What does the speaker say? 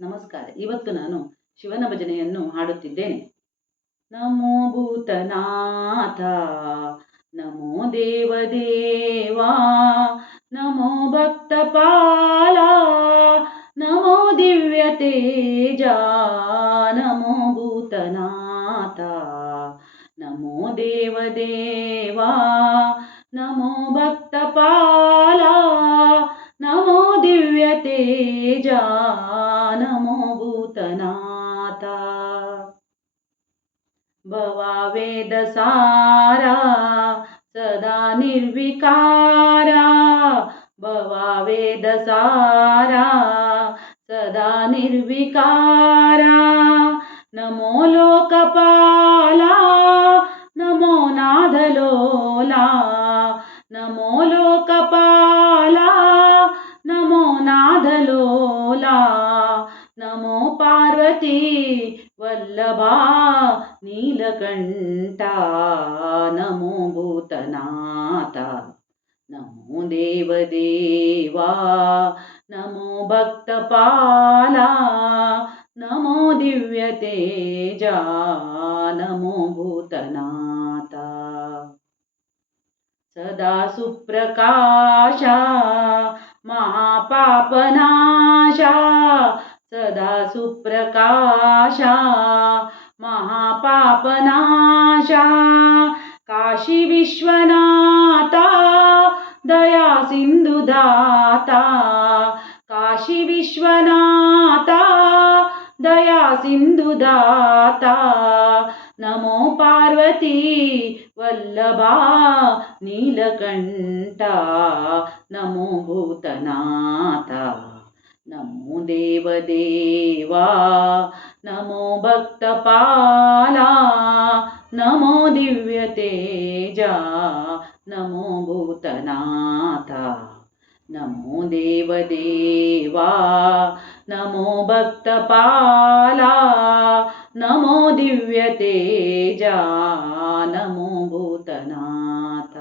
ನಮಸ್ಕಾರ. ಇವತ್ತು ನಾನು ಶಿವನ ಭಜನೆಯನ್ನು ಹಾಡುತ್ತಿದ್ದೇನೆ. ನಮೋ ಭೂತನಾಥ, ನಮೋ ದೇವದೇವಾ, ನಮೋ ಭಕ್ತಪಾಲ, ನಮೋ ದಿವ್ಯ ತೇಜ ನಮೋ ಭೂತನಾಥ, ನಮೋ ದೇವದೇವಾ, ನಮೋ ಭಕ್ತಪಾಲ, ನಮೋ ದಿವ್ಯ ತೇಜ माता। सारा, सदा निर्विकारा। सारा, सदा निर्विकारा। नमो लोकपाला, नमो नादलोला नमो लोकपाला, नमो नादलोला नमो गणपती वल्लभा नीलकण्ठा नमो भूतनाथा। नमो देवदेवा। नमो भक्तपाला। नमो दिव्यतेजा। नमो भूतनाथा। सदा सुप्रकाशा। महापापनाशा। सदा सुप्रकाश महापापनाश। काशी विश्वनाथा दया सिन्धुदाता काशी विश्वनाथा दया सिन्धुदाता नमो पार्वती वल्लभा नीलकण्ठ। नमो भूतनाथ नमो देवदेवा नमो भक्तपाला नमो दिव्यतेजा नमो भूतनाथ नमो देवदेवा नमो भक्तपाला नमो दिव्यतेजा नमो भूतनाथ